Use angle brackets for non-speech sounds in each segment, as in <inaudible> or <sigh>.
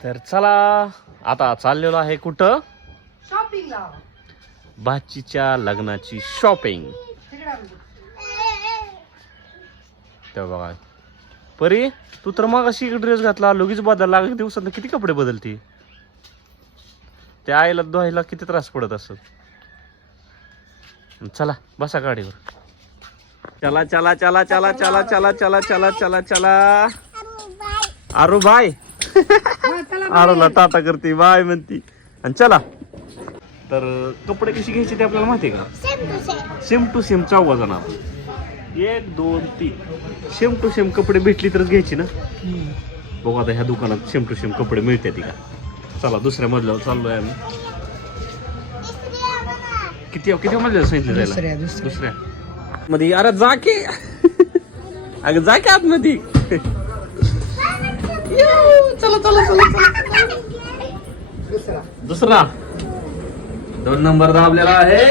तर चला आता चाललेलो आहे कुठं? शॉपिंग ला भाचीच्या लग्नाची शॉपिंग बघा परी तू तर मग अशी ड्रेस घातला लगेच बदलला. दिवसात किती कपडे बदलते? त्या आईला धुवायला किती त्रास पडत असत? चला बसा गाडीवर. चला चला चला चला चला चला चला चला चला चला. आरू बाय आरूला <laughs> टाटा करते बाय म्हणती. आणि चला. तर कपडे कशी घ्यायचे ते आपल्याला माहिती आहे का? सेम टू सेम चौघा जण आपण एक दोन तीन. सेम टू सेम कपडे भेटली तरच घ्यायची ना? बघू आता ह्या दुकानात सेम टू सेम कपडे मिळते ती का? चला दुसऱ्या मजल्यावर चाललोय आम्ही. किती किती मजल्यावर सांगितलं जायला दुसऱ्या. मध्ये अरे जा की. <laughs> अगं जा की आतमध्ये. चला चला चला दुसरा. दुसरा. दोन नंबर दाबलेला आहे?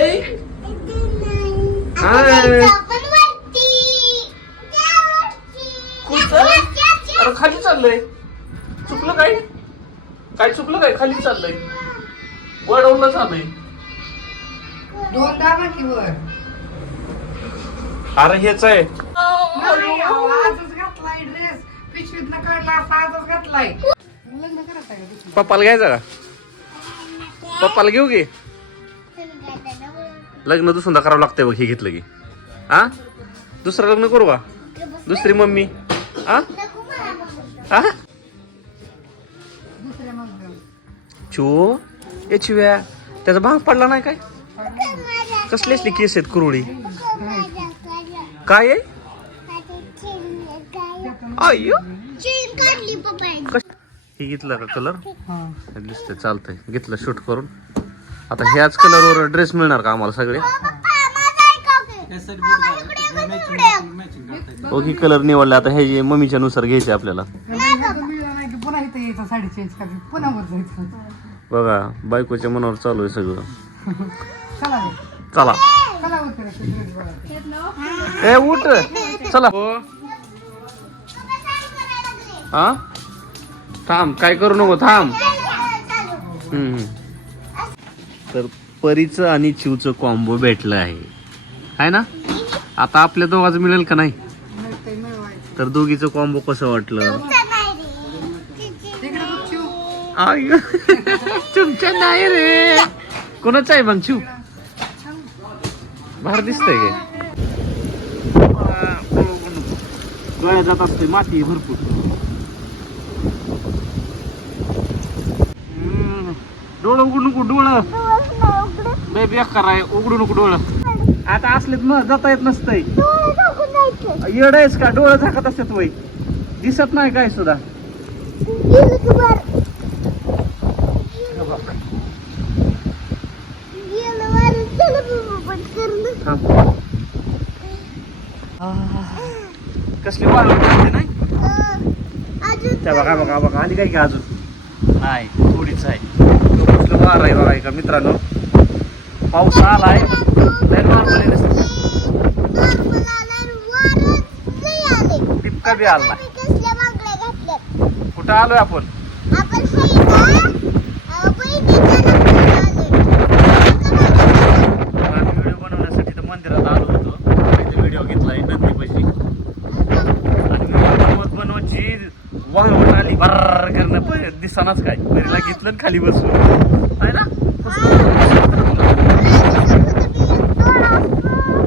अरे खाली चाललंय. चुकलं काय? काय चुकलं काय? खाली चाललंय. वडवलं चाललंय दोन दाबा की वर अरे हेच आहे. पिशवीत काढला असा आजच घातलाय. लग्न करायचं आहे का दुसरं? पप्पाला घ्यायचा का? पप्पाला घेऊ घे लग्न दुसरा करावं लागतंय बघ हे घेतलं की. हा दुसरं लग्न करू का? दुसरी मम्मी. हा हा दुसऱ्या चो ए चिव्या त्याचा भाग पडला नाही काय? कसली असली केस आहेत कुरुडी काय आहे? हे घेतलं का कलर हा. दिसतंय चालतंय. घेतलं शूट करून. आता ह्याच कलरवर ड्रेस मिळणार का आम्हाला सगळे? ओके कलर निवडले. आता हे जे मम्मीच्या नुसार घ्यायचे आपल्याला. बघा. बायकोच्या मनावर चालू आहे सगळं. चला ए. उठ चला. हा? थांब काय करू नको थांब. हम्म, तर परीचं आणि चिवचं कॉम्बो भेटलं आहे. आहे ना? आता आपल्या दोघांचं मिळेल का नाही? तर दोघीचं कॉम्बो कसं वाटलं? आय तुमच्या नाही रे. कोणाचं आहे मग शिव बाहेर दिसतंय काय? डोळ्या जात असते माती भरपूर हम्म. डोळं उघडू नको डोळं? लय बेकार आहे उघडू नको डोळं? आता असलेत मग जाता येत नसतंय. येड आहेस का? डोळं झाकत असतात वय. दिसत नाही काय सुद्धा. कसली वाळ नाही? त्या बघा बघा बघा. आली काय की अजून? नाही थोडीच आहे. कसलं वार आहे बघा का मित्रांनो. पाऊस आलाय. लय नॉर्मली नसतं टिपका बी आला कुठं आलोय आपण आम्ही व्हिडिओ बनवण्यासाठी तर मंदिरात आलो होतो इथे व्हिडिओ घेतलाय नंदीपाशी आणि व्हिडिओ बनवत बनवत जी वाहवण आली बर्र करणं पहिले काय? पहिला घेतलं आणि खाली बसून आहे ना?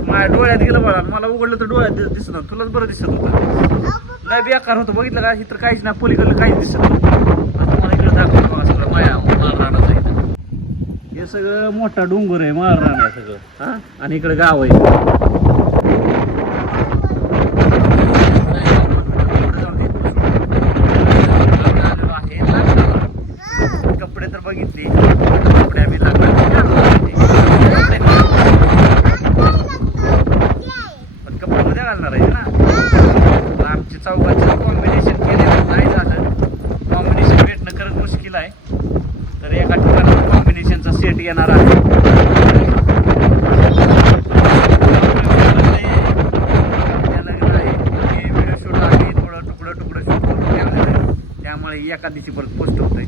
माझ्या डोळ्यात गेलं बघा मला उघडलं तर डोळ्यात दिसत दिसणार. तुलाच बरं दिसत होतं. लय बेकार होतं बघितलं का? इतर काहीच नाही. पलीकडलं काहीच दिसत नव्हतं. इकडे दाखवलं सगळं. माया माळ इथं. हे सगळं मोठा डोंगर आहे माळ आहे सगळं. हा? आणि इकडे गाव आहे कपडे तर बघितले. आम्ही पण कपडे मध्ये घालणार आहे ना? आमची चौकाचे कॉम्बिनेशन केले नाही झालं. कॉम्बिनेशन भेटणं खरंच मुश्किल आहे. तर एका ठिकाणी कॉम्बिनेशनचा सेट येणार आहे. लग्न आहे व्हिडिओ शूट आहे थोडं तुकडं तुकडं शूट करून ठेवलेलं आहे त्यामुळे एका दिवशी परत पोस्ट होतंय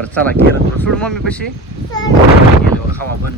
बरं चला गेलं तुला सोड मम्मी पशी. गेल्यावर हवा बंद झाली